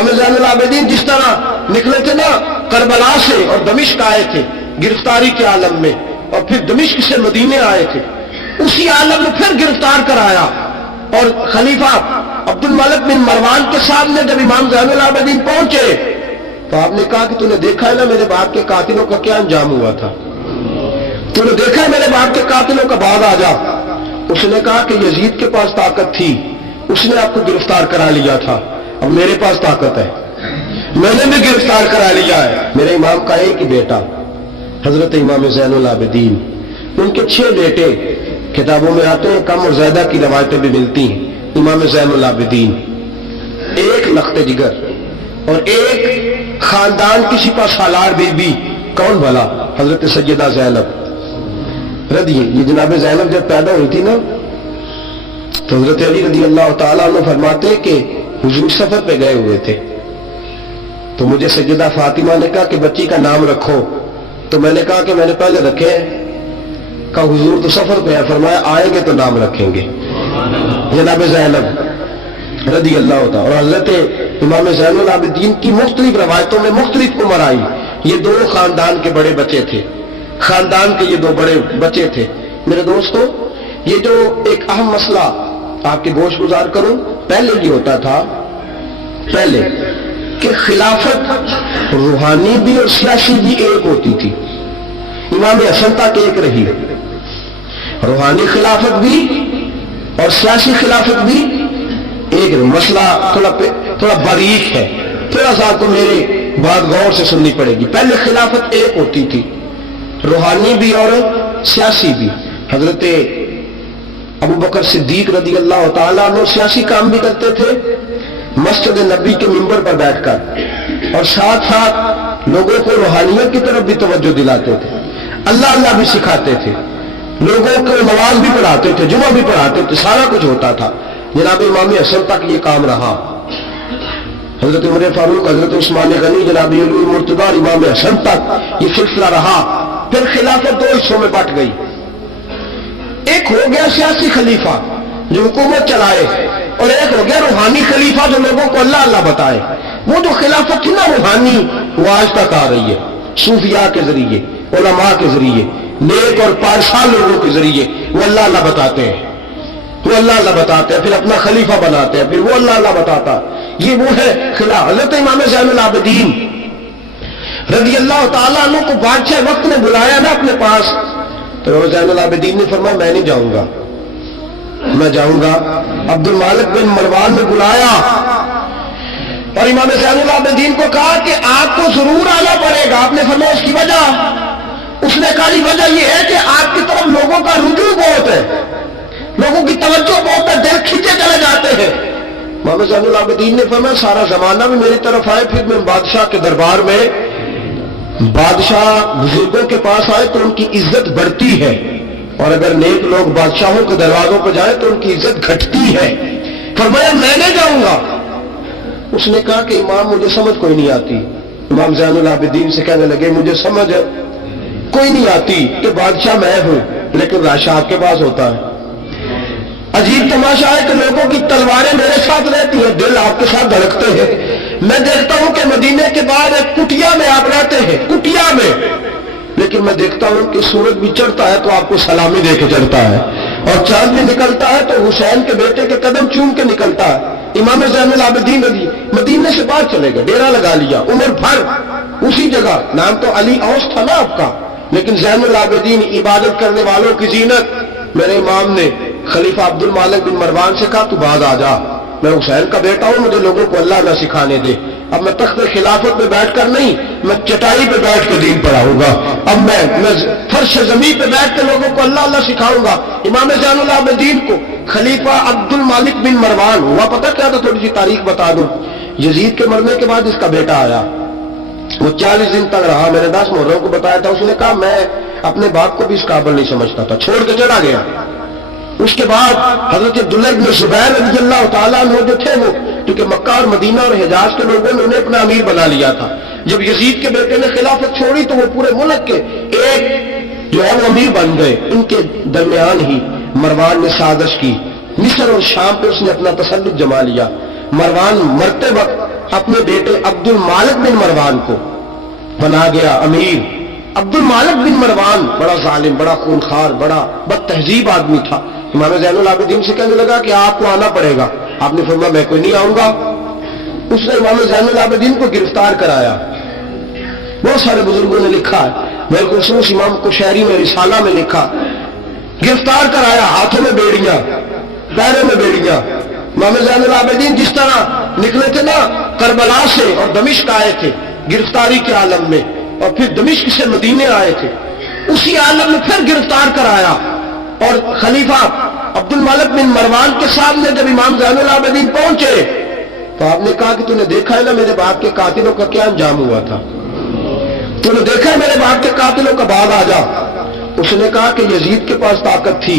امام زین العابدین جس طرح نکلے تھے نا کربلا سے اور دمشق آئے تھے گرفتاری کے عالم میں، اور پھر دمشق سے مدینے آئے تھے، اسی عالم میں پھر گرفتار کرایا، اور خلیفہ عبد الملک بن مروان کے سامنے جب امام زین العابدین پہنچے تو آپ نے کہا کہ تو نے دیکھا ہے نا میرے باپ کے قاتلوں کا کیا انجام ہوا تھا، تو نے دیکھا ہے میرے باپ کے قاتلوں کا، بعد آ جا۔ اس نے کہا کہ یزید کے پاس طاقت تھی، اس نے آپ کو گرفتار کرا لیا تھا، اب میرے پاس طاقت ہے، میں نے بھی گرفتار کرا لیا ہے۔ میرے امام کا ایک ہی بیٹا حضرت امام زین العابدین، ان کے 6 بیٹے کتابوں میں آتے ہیں، کم اور زیادہ کی روایتیں بھی ملتی ہیں۔ امام زین العابدین ایک لخت جگر اور ایک خاندان کی سپہ سالار بی بی، کون بھلا؟ حضرت سیدہ زینب رضی، یہ جناب زینب جب پیدا ہوئی تھی نا تو حضرت علی رضی اللہ تعالیٰ عنہ فرماتے کہ حضور سفر پہ گئے ہوئے تھے، تو مجھے سیدہ فاطمہ نے کہا کہ بچی کا نام رکھو، تو میں نے کہا کہ میں نے پہلے رکھے ہیں، کہا حضور تو سفر پہ ہے، فرمایا آئیں گے تو نام رکھیں گے، جناب زینب رضی اللہ تعالیٰ۔ اور حضرت امام زین العابدین کی مختلف روایتوں میں مختلف عمر آئی، یہ دونوں خاندان کے بڑے بچے تھے، خاندان کے یہ 2 بڑے بچے تھے۔ میرے دوستو، یہ جو ایک اہم مسئلہ آپ کے گوش گزار کروں، پہلے یہ ہوتا تھا پہلے کہ خلافت روحانی بھی اور سیاسی بھی ایک ہوتی تھی، امام حسن تک ایک رہی، روحانی خلافت بھی اور سیاسی خلافت بھی ایک رہی۔ مسئلہ تھوڑا باریک ہے، تھوڑا سا آپ کو میرے بات غور سے سننی پڑے گی۔ پہلے خلافت ایک ہوتی تھی، روحانی بھی اور سیاسی بھی۔ حضرت ابو بکر صدیق رضی اللہ تعالیٰ عنہ سیاسی کام بھی کرتے تھے مسجد نبی کے منبر پر بیٹھ کر، اور ساتھ ساتھ لوگوں کو روحانیت کی طرف بھی توجہ دلاتے تھے، اللہ اللہ بھی سکھاتے تھے، لوگوں کو نماز بھی پڑھاتے تھے، جمعہ بھی پڑھاتے تھے، سارا کچھ ہوتا تھا۔ جناب امام حسن تک یہ کام رہا، حضرت عمر فاروق، حضرت عثمان غنی، جناب علی مرتضیٰ، امام حسن تک یہ سلسلہ رہا۔ پھر خلافت 2 حصوں میں بٹ گئی، ایک ہو گیا سیاسی خلیفہ جو حکومت چلائے، اور ایک ہو گیا روحانی خلیفہ جو لوگوں کو اللہ اللہ بتائے۔ وہ جو خلافت تھی نا روحانی، وہ آج تک آ رہی ہے، صوفیاء کے ذریعے، علماء کے ذریعے، نیک اور پارسال لوگوں کے ذریعے وہ اللہ اللہ بتاتے ہیں، وہ اللہ اللہ بتاتے ہیں، پھر اپنا خلیفہ بناتے ہیں، پھر وہ اللہ اللہ بتاتا۔ یہ وہ ہے خلاف۔ حضرت امام زین العابدین رضی اللہ تعالیٰ عنہ کو بادشاہ وقت نے بلایا نا اپنے پاس، تو زین العابدین نے فرمایا میں نہیں جاؤں گا، میں جاؤں گا۔ عبد الملک بن مروان نے بلایا اور امام زین العابدین کو کہا کہ آپ کو ضرور آنا پڑے گا۔ آپ نے فرمایا اس کی وجہ؟ اس نے کہا جی وجہ یہ ہے کہ آپ کی طرف لوگوں کا رجوع بہت ہے، لوگوں کی توجہ بہت ہے، دل کھینچے چلے جاتے ہیں۔ امام زین العابدین نے فرمایا سارا زمانہ بھی میری طرف آئے، پھر میں بادشاہ کے دربار میں، بادشاہ بزرگوں کے پاس آئے تو ان کی عزت بڑھتی ہے، اور اگر نیک لوگ بادشاہوں کے دروازوں پہ جائیں تو ان کی عزت گھٹتی ہے۔ فرمایا میں نہیں جاؤں گا۔ اس نے کہا کہ امام مجھے سمجھ کوئی نہیں آتی۔ امام زین العابدین سے کہنے لگے مجھے سمجھ کوئی نہیں آتی کہ بادشاہ میں ہوں لیکن بادشاہ آپ کے پاس ہوتا ہے۔ عجیب تماشا ہے کہ لوگوں کی تلواریں میرے ساتھ رہتی ہیں، دل آپ کے ساتھ دھڑکتے ہیں۔ میں دیکھتا ہوں کہ مدینے کے بعد ایک کٹیا میں آپ رہتے ہیں، کٹیا میں، لیکن میں دیکھتا ہوں کہ سورج بھی چڑھتا ہے تو آپ کو سلامی دے کے چڑھتا ہے، اور چاند بھی نکلتا ہے تو حسین کے بیٹے کے قدم چوم کے نکلتا ہے۔ امام زین العابدین رضی مدینے سے باہر چلے گئے، ڈیرا لگا لیا، عمر بھر اسی جگہ، نام تو علی اوس تھا نا آپ کا، لیکن زین العابدین عبادت کرنے والوں کی زینت۔ میرے امام نے خلیفہ عبد الملک بن مروان سے کہا تو بعد آ جا، میں حسین کا بیٹا ہوں، مجھے لوگوں کو اللہ نہ سکھانے دے، اب میں تخت خلافت پہ بیٹھ کر نہیں، میں چٹائی پہ بیٹھ کے دین پڑھاؤں گا، اب میں فرش زمین پہ بیٹھ کے لوگوں کو اللہ اللہ سکھاؤں گا۔ امام زین العابدین کو خلیفہ عبد الملک بن مروان ہوا پتہ کیا تھا؟ تھوڑی سی تاریخ بتا دوں۔ یزید کے مرنے کے بعد اس کا بیٹا آیا، وہ 40 دن تک رہا، میں نے 10 محرم کو بتایا تھا، اس نے کہا میں اپنے باپ کو بھی اس قابل نہیں سمجھتا تھا، چھوڑ کے چلا گیا۔ اس کے بعد حضرت عبداللہ بن زبیر رضی اللہ تعالیٰ عنہ جو تھے، وہ کیونکہ مکہ اور مدینہ اور حجاز کے لوگوں نے انہیں اپنا امیر بنا لیا تھا، جب یزید کے بیٹے نے خلافت چھوڑی تو وہ پورے ملک کے ایک جو ہے وہ امیر بن گئے۔ ان کے درمیان ہی مروان نے سازش کی، مصر اور شام پہ اس نے اپنا تسلط جما لیا۔ مروان مرتے وقت अपने बेटे अब्दुल मालिक बिन मरवान को बना गया अमीर। अब्दुल मालिक बिन मरवान बड़ा जालिम, बड़ा खूनखार, बड़ा बदतहजीब आदमी था। इमाम ज़ैनुल आबिदीन से कहने लगा कि आपको आना पड़ेगा। आपने फरमाया मैं कोई नहीं आऊंगा। उसने इमाम ज़ैनुल आबिदीन को गिरफ्तार कराया। बहुत सारे बुजुर्गों ने लिखा है, मेरे खुसूस इमाम कुशैरी में रिसाला में लिखा, गिरफ्तार कराया, हाथों में बेड़ियां, पैरों में बेड़ियां। इमाम ज़ैनुल आबिदीन जिस तरह निकले थे ना करबला से और दमिश्क आए थे गिरफ्तारी के आलम में, और फिर दमिश्क से मदीने आए थे, उसी आलम में फिर गिरफ्तार कराया। और खलीफा अब्दुल मालिक बिन मरवान के सामने जब इमाम ज़ैनुल आबिदीन पहुंचे तो आपने कहा कि तूने देखा है ना मेरे बाप के कातिलों का क्या अंजाम हुआ था, तूने देखा है मेरे बाप के कातिलों का, बाद आ जा। उसने कहा कि यजीद के पास ताकत थी,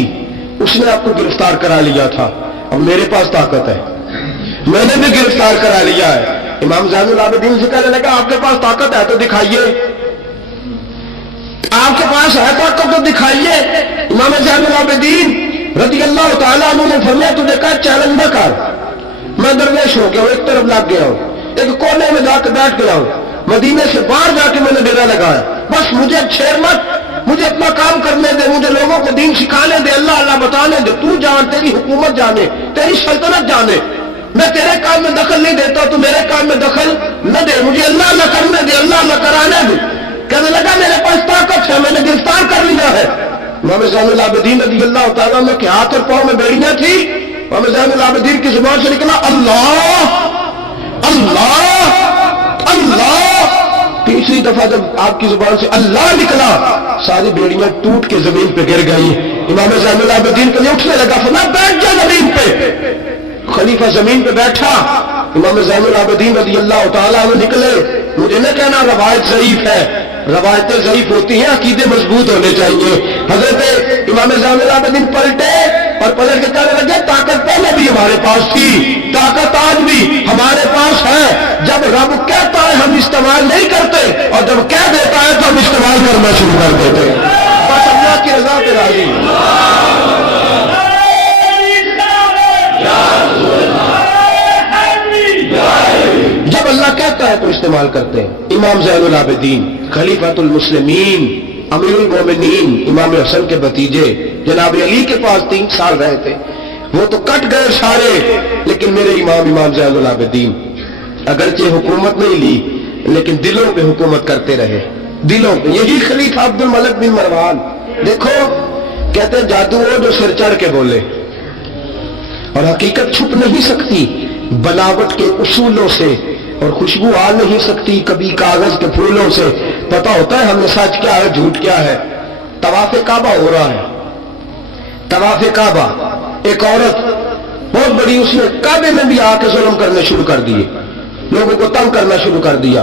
उसने आपको गिरफ्तार करा लिया था, और मेरे पास ताकत है, मैंने भी गिरफ्तार करा लिया है। इमाम ज़ैनुल आबिदीन से कहने लगा आपके पास ताकत है तो दिखाइए, आपके पास है ताकत तो दिखाइए। इमाम ज़ैनुल आबिदीन रज़ियल्लाहु ताला अन्हु ने फरमाया तुझे कहा चैलेंज न कर, मैं दरवेश हो गया हूं, एक तरफ लग गया हूं, एक कोने में जाकर बैठ गया हूं, मदीने से बाहर जाके मैंने डेरा लगाया, बस मुझे छेड़ मत, मुझे अपना काम करने दे, मुझे लोगों को दीन सिखाने दे, अल्लाह अल्लाह बताने दे, तू जान, तेरी हुकूमत जाने, तेरी सल्तनत जाने, मैं तेरे काम में दखल नहीं देता, तू मेरे काम में दखल न दे, मुझे अल्लाह अल्लाह करने दे, अल्लाह अल्लाह कराने दे। कहने लगा मेरे पास ताकत है, मैंने गिरफ्तार कर लिया है। इमाम ज़ैनुल आबिदीन रज़ियल्लाहु ताला अन्हु के हाथ और पांव में बेड़ियां थी। इमाम ज़ैनुल आबिदीन की जुबान से निकला अल्लाह अल्लाह अल्लाह। तीसरी दफा जब आपकी जुबान से अल्लाह निकला सारी बेड़ियां टूट के जमीन पे गिर गई। इमाम ज़ैनुल आबिदीन के लिए उठने लगा, फरमाया बैठ जा जमीन पे। खलीफा जमीन पे बैठा। इमाम ज़ैनुल आबिदीन रज़ियल्लाहु ताला अन्हु निकले। मुझे न कहना रवायत ज़ईफ है, रवायतें ज़ईफ होती हैं, अकीदे मजबूत होने चाहिए। हजरत इमाम ज़ैनुल आबिदीन पलटे और पलट के कहने लगे ताकत पहले भी हमारे पास थी, ताकत आज भी हमारे पास है। जब रब कहता है हम इस्तेमाल नहीं करते, और जब कह देता है तो हम इस्तेमाल करना शुरू कर देते हैं। बस अल्लाह की रजा पे राजी। जब अल्लाह कहता है तो इस्तेमाल करते हैं। इमाम ज़ैनुल आबिदीन खलीफतुल मुस्लिमीन अमीरुल मोमिनीन इमाम हसन के भतीजे जनाब अली के पास 3 साल रहे थे। वो तो कट गए सारे, लेकिन मेरे इमाम ज़ैनुल आबिदीन अगरचे हुकूमत नहीं ली, लेकिन दिलों पे हुकूमत करते रहे, दिलों पे। यही खलीफा अब्दुल मलिक बिन मरवान, देखो कहते हैं जादू वो जो सिर चढ़ के बोले, और हकीकत छुप नहीं सकती बनावट के उसूलों से, और खुशबू आ नहीं सकती कभी कागज के फूलों से। पता होता है हमें सच क्या है झूठ क्या है। तवाफ़े काबा हो रहा है, तवाफ़े काबा, एक औरत बहुत बड़ी, उसने काबे में भी आके जुल्म करने शुरू कर दिए, लोगों को तंग करना शुरू कर दिया।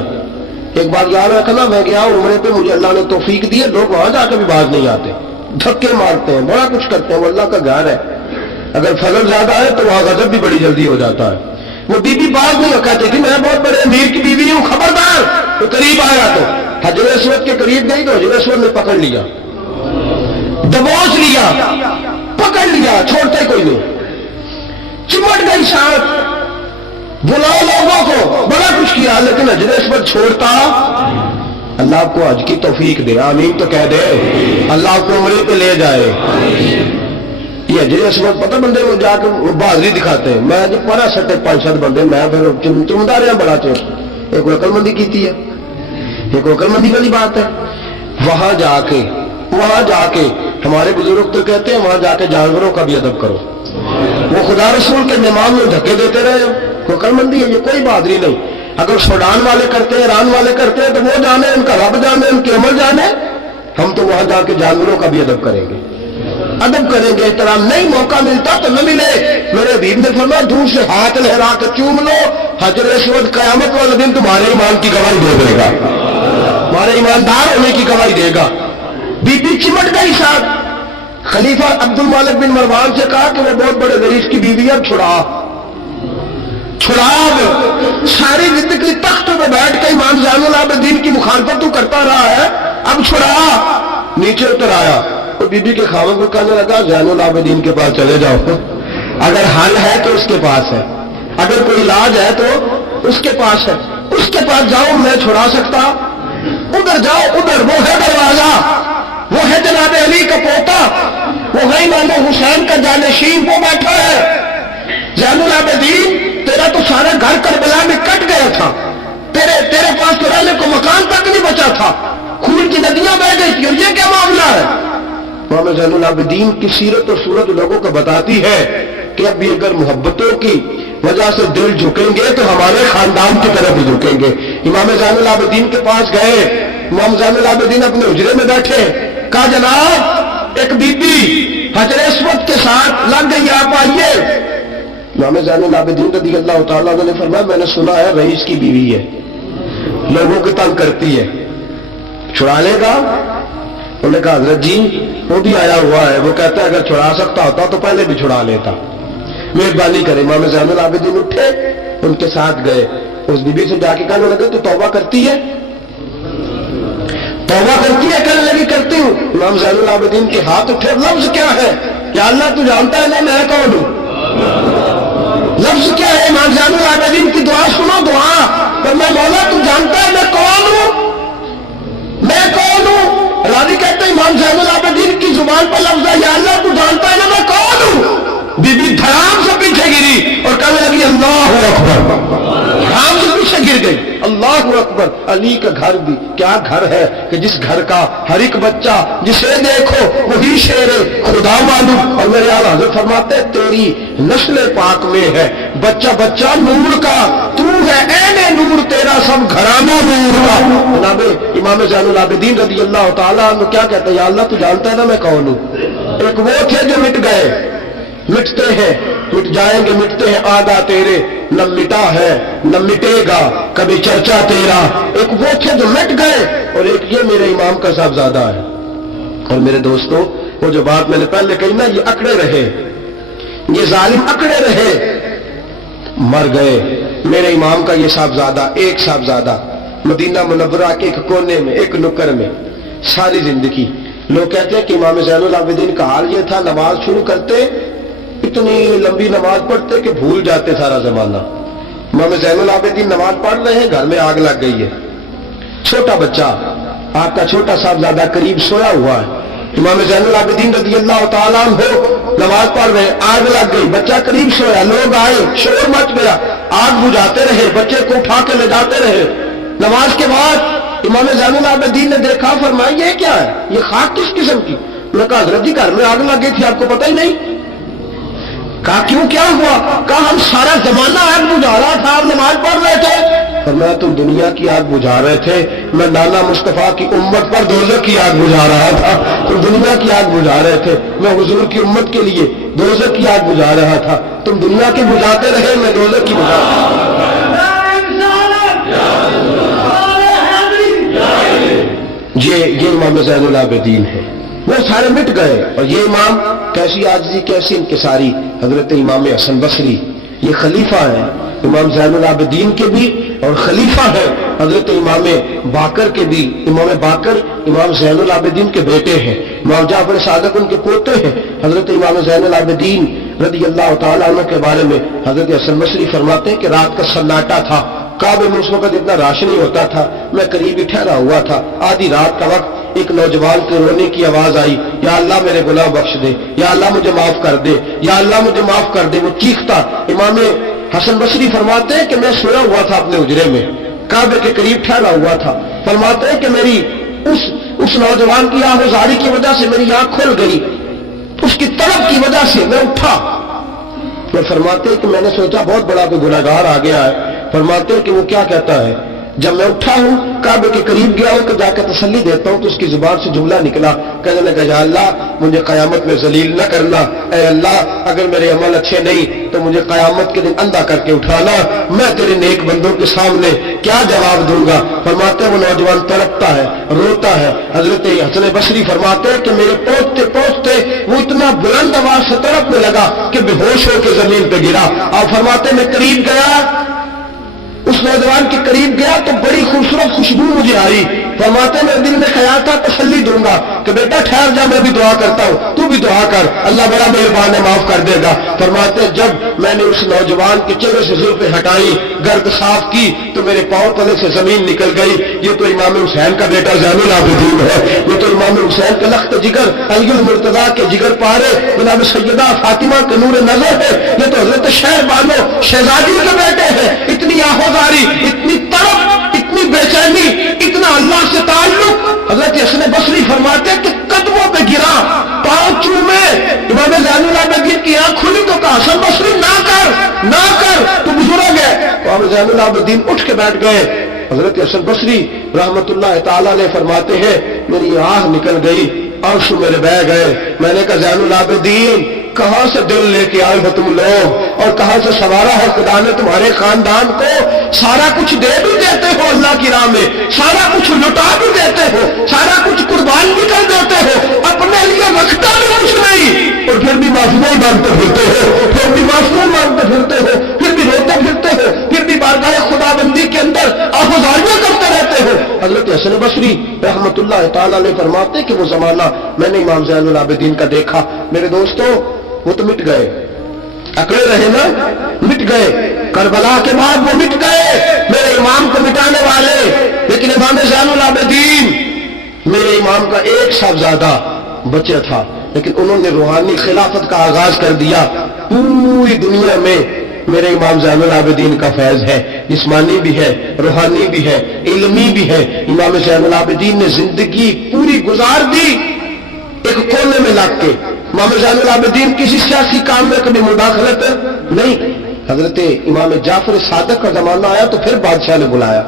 एक बार याद रखना, मैं गया उम्रे पे, मुझे अल्लाह ने तौफीक दी है, लोग वहां जाके भी बाज नहीं आते, धक्के मारते हैं, बड़ा कुछ करते हैं, वो अल्लाह का घर है। अगर फजल ज्यादा है तो वहां गजब भी बड़ी जल्दी हो जाता है। वो बीबी बाज नहीं कहती थी मैं बहुत बड़े अमीर की बीवी हूं, खबरदार। तो करीब आया तो हजर अस्वद के करीब गई तो हजर अस्वद ने पकड़ लिया, दबोच लिया, पकड़ लिया, छोड़ते कोई नहीं, चिमट गई साथ, बुलाओ लोगों को, बड़ा कुछ किया, लेकिन हजर अस्वद छोड़ता। अल्लाह को हज की तौफीक दे, आमीन तो कह दे, अल्लाह को उम्रे पे ले जाए। ये जिस वक्त पता बंदे वो जाकर बहादुरी दिखाते हैं, मैं जब परा सटे 5-7 बंदे, मैं फिर चुमदा रहा बड़ा चोर, एक अकलमंदी की है, एक अकलमंदी वाली बात है। वहां जाके हमारे बुजुर्ग तो कहते हैं वहां जाके जानवरों का भी अदब करो। वो खुदा रसूल के मेहमान में धक्के देते रहे, कोई अकलमंदी है, ये कोई बहादुरी नहीं। अगर सूडान वाले करते हैं, ईरान वाले करते हैं, तो वो जाने, उनका रब जाने, उनके अमल जाने। हम तो वहां जाके जानवरों का भी अदब करेंगे, अदब करेंगे, एहतराम। नहीं मौका मिलता तो न मिले। मेरे हबीब ने फरमाया दूर से हाथ लहरा के चूम लो, हजर अस्वद कयामत वाले दिन तुम्हारे ईमान की गवाही दे देगा, तुम्हारे ईमानदार होने की गवाही देगा। बीबी चिमट गई साथ। खलीफा अब्दुल मालिक बिन मरवान से कहा कि वो बहुत बड़े रईस की बीवी है, छुड़ा सारी जिंदगी तख्त पे बैठ के इमाम ज़ैनुल आबिदीन की मुखालफत तू करता रहा है, अब छुड़ा। नीचे उतर आया तो बीबी के खावन को कहने लगा ज़ैनुल आबिदीन के पास चले जाओ, अगर हल है तो उसके पास है, अगर कोई इलाज है तो اس کے پاس ہے، اس کے پاس جاؤ، میں چھڑا سکتا؟ ادھر جاؤ، ادھر وہ ہے دروازہ، وہ ہے جناب علی کا پوتا، وہ ہے امام حسین کا جانشین، وہ بیٹھا ہے۔ زین العابدین تیرا تو سارا گھر کربلا میں کٹ گیا تھا، تیرے پاس تو رہنے کو مکان تک نہیں بچا تھا، خون کی ندیاں بہ گئی تھی، اور یہ کیا معاملہ ہے؟ امام زین العابدین کی سیرت اور صورت لوگوں کو بتاتی ہے کہ اب بھی اگر محبتوں کی وجہ سے دل جھکیں گے تو ہمارے خاندان کی طرف بھی جھکیں گے۔ امام زین العابدین کے پاس گئے، امام زین العابدین اپنے حجرے میں بیٹھے، کہا جناب ایک بی بی حجر اسود کے ساتھ لگ گئی، آپ آئیے۔ امام زین العابدین رضی اللہ تعالیٰ عنہ نے فرمایا میں نے سنا ہے رئیس کی بیوی ہے، لوگوں کی تنگ کرتی ہے، چھڑا لے گا؟ انہوں نے کہا حضرت جی وہ بھی آیا ہوا ہے، وہ کہتا ہے اگر چھڑا سکتا ہوتا تو پہلے بھی چھڑا لیتا، مہربانی کرے۔ امام زین العابدین اٹھے، ان کے ساتھ گئے، اس بی بی سے جا کے کہنے لگے تو توبہ کرتی ہے؟ توبہ کرتی ہے؟ کہنے لگی کرتی ہوں۔ امام زین العابدین کے ہاتھ اٹھے، لفظ کیا ہے؟ یا اللہ تو جانتا ہے نا میں کون ہوں؟ لفظ کیا ہے؟ امام زین العابدین کی دعا سنو، دعا پر میں مولا تو جانتا ہے میں کون ہوں، میں کون ہوں؟ راوی کہتے ہیں امام زین العابدین کی زبان پر لفظ ہے یا اللہ تو جانتا ہے نا میں کون ہوں۔ بی بی دھڑام سے پیچھے گری اور کہنے لگی اللہ اکبر، دھڑام سے پیچھے گر گئی، اللہ اکبر۔ علی کا گھر بھی کیا گھر ہے کہ جس گھر کا ہر ایک بچہ جسے دیکھو وہی شیر خدا معلوم۔ اور میرے اعلیٰ حضرت فرماتے ہیں تیری نسل پاک میں ہے بچہ بچہ نور کا، تو ہے عین نور، تیرا سب گھرانہ نور کا۔ جناب امام زین العابدین رضی اللہ تعالیٰ عنہ کیا کہتے ہیں؟ یا اللہ تو جانتا ہے نا میں کون ہوں۔ ایک وہ تھے جو مٹ گئے، مٹتے ہیں، مٹ جائیں گے، مٹتے ہیں آگا تیرے، نہ مٹا ہے نہ مٹے گا کبھی چرچا تیرا۔ ایک وہ تھے جو مٹ گئے، اور ایک یہ میرے امام کا صاحبزادہ ہے۔ اور میرے دوستو وہ جو بات میں نے پہلے کہی نا، یہ اکڑے رہے، یہ ظالم اکڑے رہے، مر گئے۔ میرے امام کا یہ صاحبزادہ، ایک صاحبزادہ مدینہ منورہ کے ایک کونے میں، ایک نکر میں ساری زندگی۔ لوگ کہتے ہیں کہ امام زین العابدین کا حال یہ تھا، نماز شروع کرتے اتنی لمبی نماز پڑھتے کہ بھول جاتے سارا زمانہ۔ امام زین العابدین نماز پڑھ رہے ہیں، گھر میں آگ لگ گئی ہے، چھوٹا بچہ آپ کا چھوٹا صاحبزادہ قریب سویا ہوا ہے۔ امام زین العابدین رضی اللہ تعالیٰ عنہ نماز پڑھ رہے ہیں، آگ لگ گئی، بچہ قریب سویا، لوگ آئے، شور مچ گیا، آگ بجھاتے رہے، بچے کو اٹھا کے لے جاتے رہے۔ نماز کے بعد امام زین العابدین نے دیکھا، فرمایا یہ کیا ہے، یہ خاک کس قسم کی؟ انہوں نے کہا حضرت جی گھر میں آگ لگ گئی تھی، آپ کو پتہ ہی نہیں؟ کہا کیوں، کیا ہوا؟ کہا ہم سارا زمانہ آگ بجھا رہا تھا، آپ نماز پڑھ رہے تھے۔ فرمایا تم دنیا کی آگ بجھا رہے تھے، میں نانا مصطفیٰ کی امت پر دوزخ کی آگ بجھا رہا تھا۔ تم دنیا کی آگ بجھا رہے تھے، میں حضور کی امت کے لیے دوزخ کی آگ بجھا رہا تھا۔ تم دنیا کی بجھاتے رہے، میں دوزخ کی بجھا رہا تھا۔ یہ امام زین العابدین ہے، وہ سارے مٹ گئے۔ اور یہ امام کیسی عاجزی، کیسی انکساری، حضرت امام حسن بصری، یہ خلیفہ ہیں امام زین العابدین کے بھی، اور خلیفہ ہے حضرت امام باقر کے بھی۔ امام باقر امام زین العابدین کے بیٹے ہیں، امام جعفر صادق ان کے پوتے ہیں۔ حضرت امام زین العابدین رضی اللہ تعالیٰ عنہ کے بارے میں حضرت حسن بصری فرماتے ہیں کہ رات کا سناٹا تھا، کعبے میں اس وقت اتنا راشن نہیں ہوتا تھا، میں قریب ہی ٹھہرا ہوا تھا، آدھی رات کا وقت ایک نوجوان کے رونے کی آواز آئی، یا اللہ میرے گناہ بخش دے، یا اللہ مجھے معاف کر دے، یا اللہ مجھے معاف کر دے، وہ چیختا۔ امام حسن بصری فرماتے ہیں کہ میں سویا ہوا تھا اپنے حجرے میں، کعبے کے قریب ٹھہرا ہوا تھا، فرماتے ہیں کہ میری اس نوجوان کی آہوزاری کی وجہ سے میری آنکھ کھل گئی، اس کی طلب کی وجہ سے میں اٹھا۔ وہ فرماتے ہیں کہ میں نے سوچا بہت بڑا کوئی گناہگار آ گیا ہے۔ فرماتے ہیں کہ وہ کیا کہتا ہے، جب میں اٹھا ہوں کعبے کے قریب گیا ہوں کہ جا کے تسلی دیتا ہوں تو اس کی زبان سے جملہ نکلا، کہنے لگا یا اللہ مجھے قیامت میں ذلیل نہ کرنا، اے اللہ اگر میرے عمل اچھے نہیں تو مجھے قیامت کے دن اندھا کر کے اٹھانا، میں تیرے نیک بندوں کے سامنے کیا جواب دوں گا۔ فرماتے ہیں وہ نوجوان تڑپتا ہے، روتا ہے۔ حضرت حسن بصری فرماتے ہیں کہ میرے پہنچتے پہنچتے وہ اتنا بلند آواز سے تڑپنے لگا کہ بے ہوش ہو کے زمین پہ گرا۔ اور فرماتے میں قریب گیا، اس نوجوان کے قریب گیا تو بڑی خوبصورت خوشبو مجھے آئی۔ फरमाते मेरे दिल में ख्याल था तसल्ली दूंगा कि बेटा ठहर जा, मैं भी दुआ करता हूँ, तू भी दुआ कर, अल्लाह बड़ा मेहरबान है, माफ कर देगा। फरमाते जब मैंने उस नौजवान के चेहरे से जुल्फें हटाई, गर्द साफ की, तो मेरे पांव तले से जमीन निकल गई। ये तो इमाम हुसैन का बेटा ज़ैनुल आबिदीन है, ये तो इमाम हुसैन के लख्त जिगर अलीउल मुर्तज़ा के जिगर पारे जनाब सैयदा फातिमा के नूर नजर है। ये तो हजरत शहर बानो शहजादी के बेटे हैं। इतनी आहोजारी, इतनी तड़प, इतनी बेचैनी, इतना अल्लाह से ताल्लुक। हजरत हसन बसरी फरमाते कि कदमों पे गिरा, पांव चूमे, इमाम ज़ैनुल आबिदीन की आंख खुली तो कहा हसन बसरी ना कर, तू बुजुर्ग है। तो इमाम ज़ैनुल आबिदीन उठ के बैठ गए। हजरत हसन बसरी रहमतुल्लाह ताला ने फरमाते हैं मेरी आह निकल गई, आंसू मेरे बह गए। मैंने कहा ज़ैनुल आबिदीन कहां से दिल लेके आए हो तुम लोग, और कहां से सवारा है खुदा ने तुम्हारे खानदान को। सारा कुछ दे भी देते हो अल्लाह की राह में, सारा कुछ लुटा भी देते हो, सारा कुछ कुर्बान भी कर देते हो, अपने लिए रखता भी कुछ नहीं, और फिर भी माफी मांगते फिरते हो, फिर भी माफी मांगते फिरते हो, फिर भी रोते फिरते हो, फिर भी बारगाह खुदाबंदी के अंदर आहुजारियां करते रहते हो। हजरत हसन बसरी रहमतुल्लाह ताला ने फरमाते कि वो जमाना मैंने इमाम ज़ैनुल आबिदीन का देखा। मेरे दोस्तों वो तो मिट गए, अकेले रहे ना, मिट गए। करबला के बाद वो मिट गए, मेरे इमाम को मिटाने वाले। लेकिन इमाम ज़ैनुल आबिदीन, मेरे इमाम का एक साहबजादा बचा था, लेकिन उन्होंने रूहानी खिलाफत का आगाज कर दिया। पूरी दुनिया में मेरे इमाम ज़ैनुल आबिदीन का फैज है, जिस्मानी भी है, रूहानी भी है, इल्मी भी है। इमाम ज़ैनुल आबिदीन ने जिंदगी पूरी गुजार दी एक कोने में लग के। इमाम ज़ैनुल आबिदीन किसी सियासी काम में कभी मुदाखलत नहीं। हजरत इमाम जाफर सादक का जमाना आया तो फिर बादशाह ने बुलाया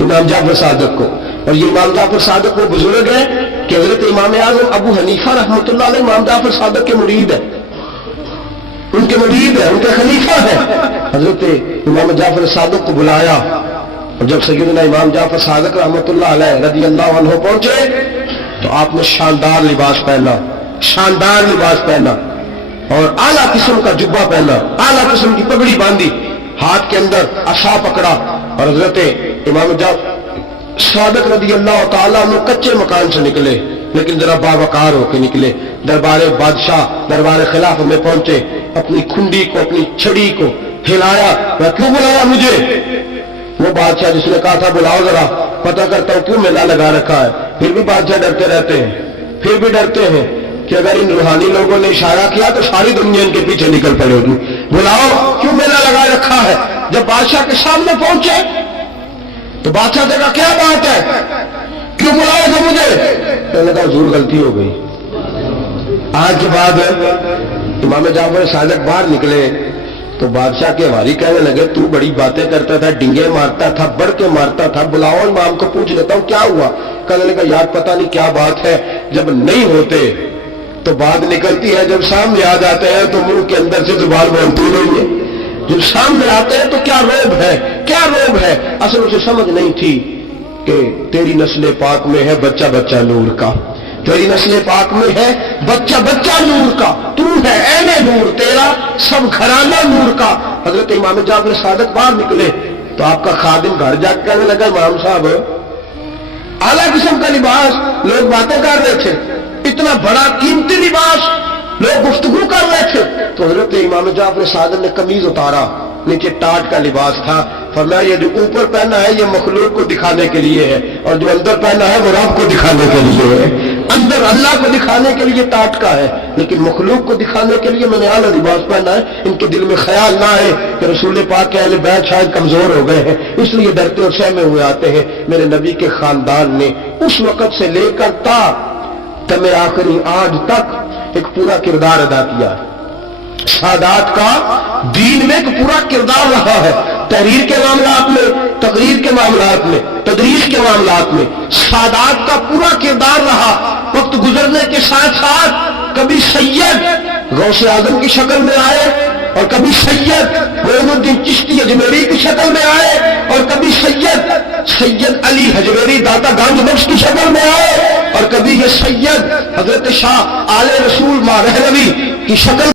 इमाम जाफर सादक को, और ये इमाम जाफर सादक वो बुजुर्ग है कि हजरत इमाम आज़म अबू हनीफा रहमतुल्लाह अलैह इमाम जाफर सादक के मुरीद है, उनके मुरीद है, उनके खलीफा है। हजरत इमाम जाफर सादक को बुलाया, और जब सैयदना इमाम जाफर सादक रहमतुल्लाह अलैह रज़ी अल्लाह अन्हु पहुंचे तो आपने शानदार लिबास पहना, शानदार लिबास पहना, और आला किस्म का जुब्बा पहना, आला किस्म की पगड़ी बांधी, हाथ के अंदर असा पकड़ा, और हजरत इमाम जाफर सादक रज़ी अल्लाह ताला अन्हु कच्चे मकान से निकले, लेकिन जरा बावकार होकर निकले। दरबार बादशाह, दरबार खिलाफ में पहुंचे, अपनी खुंडी को, अपनी छड़ी को हिलाया। मैं क्यों बुलाया मुझे? वो बादशाह जिसने कहा था बुलाओ जरा, पता करता हूं क्यों मेला लगा रखा है। फिर भी बादशाह डरते रहते हैं, फिर भी डरते हैं कि अगर इन रूहानी लोगों ने इशारा किया तो सारी दुनिया इनके पीछे निकल पड़ेगी। बुलाओ, क्यों मेला लगा रखा है? जब बादशाह के सामने पहुंचे तो बादशाह देखा क्या बात है, क्यों बुलाया था मुझे? मैंने कहा जरूर गलती हो गई। आज के बाद इमाम जाफर सादक बाहर निकले तो बादशाह के हवारी कहने लगे तू बड़ी बातें करता था, डिंगे मारता था, बढ़ के मारता था, बुलाओ इमाम को पूछ लेता हूं क्या हुआ। कहने लगा यार पता नहीं क्या बात है, जब नहीं होते तो बात निकलती है, जब सामने आ जाते हैं तो मुंह के अंदर से जुबान बोलती नहीं है। जब सामने आते हैं तो क्या रोब है, क्या रोब है। असल उसे समझ नहीं थी कि तेरी नस्ल पाक में है बच्चा बच्चा नूर का, तेरी नस्ल पाक में है बच्चा बच्चा नूर का, तू है ऐने नूर, तेरा सब घराना नूर का। हजरत इमाम जाफर सादक बाहर निकले तो आपका खादिम घर जाकर कहने लगा इमाम साहब आला किस्म का लिबास, लोग बातें कर रहे थे, इतना बड़ा कीमती लिबास, लोग गुफ्तगू कर रहे थे। तो हजरत इमाम जाफर सादक ने कमीज उतारा, नीचे टाट का लिबास था, फरमाया ये जो ऊपर पहना है ये मखलूक को दिखाने के लिए है, और जो अंदर पहना है वो रब को दिखाने के लिए है। अंदर अल्लाह को दिखाने के लिए टाट का है, लेकिन मखलूक को दिखाने के लिए मैंने आला लिबास पहना है। इनके दिल में ख्याल ना है कि रसूल पाक के अहले बैत शायद कमजोर हो गए हैं, इसलिए डरते और सहमे हुए आते हैं। मेरे नबी के खानदान ने उस वक्त से लेकर ता तमे आखिरी आज तक एक पूरा किरदार अदा किया। सादात का दीन में एक पूरा किरदार रहा है, तहरीर के मामलात में, तकरीर के मामलात में, तदरीस के मामलात में सादात का पूरा किरदार रहा। वक्त गुजरने के साथ साथ कभी सैयद गौसे आजम की शक्ल में आए, और कभी सैयद मोइनुद्दीन चिश्ती अजमेरी की शक्ल में आए, और कभी सैयद अली हजवेरी दाता गंज बख्श की शक्ल में आए, और कभी ये सैयद हजरत शाह आले रसूल मारहलवी की शक्ल